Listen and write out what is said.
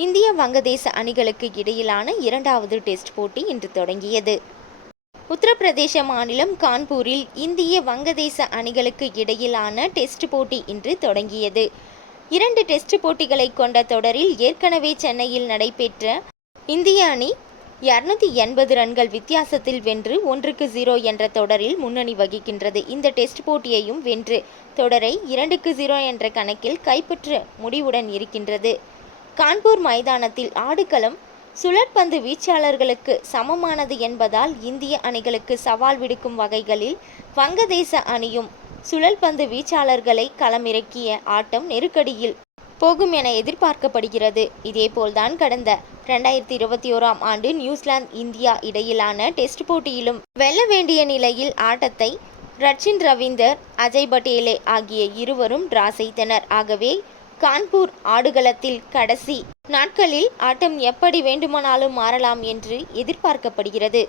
இந்திய வங்கதேச அணிகளுக்கு இடையிலான இரண்டாவது டெஸ்ட் போட்டி இன்று தொடங்கியது. உத்தரப்பிரதேச மாநிலம் கான்பூரில் இந்திய வங்கதேச அணிகளுக்கு இடையிலான டெஸ்ட் போட்டி இன்று தொடங்கியது. 2 டெஸ்ட் போட்டிகளை கொண்ட தொடரில் ஏற்கனவே சென்னையில் நடைபெற்ற இந்திய அணி 280 ரன்கள் வித்தியாசத்தில் வென்று 1-0 என்ற தொடரில் முன்னணி வகிக்கின்றது. இந்த டெஸ்ட் போட்டியையும் வென்று தொடரை 2-0 என்ற கணக்கில் கைப்பற்ற முடிவுடன் இருக்கின்றது. கான்பூர் மைதானத்தில் ஆடுகளம் சுழற்பந்து வீச்சாளர்களுக்கு சமமானது என்பதால் இந்திய அணிகளுக்கு சவால் விடுக்கும் வகைகளில் வங்கதேச அணியும் சுழற்பந்து வீச்சாளர்களை களமிறக்கிய ஆட்டம் நெருக்கடியில் போகும் என எதிர்பார்க்கப்படுகிறது. இதேபோல்தான் கடந்த 2021ஆம் ஆண்டு நியூசிலாந்து இந்தியா இடையிலான டெஸ்ட் போட்டியிலும் வெல்ல வேண்டிய நிலையில் ஆட்டத்தை ரச்சின் ரவீந்தர், அஜய் பட்டேலே ஆகிய இருவரும் டிரா செய்தனர். ஆகவே கான்பூர் ஆடுகளத்தில் கடைசி நாட்களில் ஆட்டம் எப்படி வேண்டுமானாலும் மாறலாம் என்று எதிர்பார்க்கப்படுகிறது.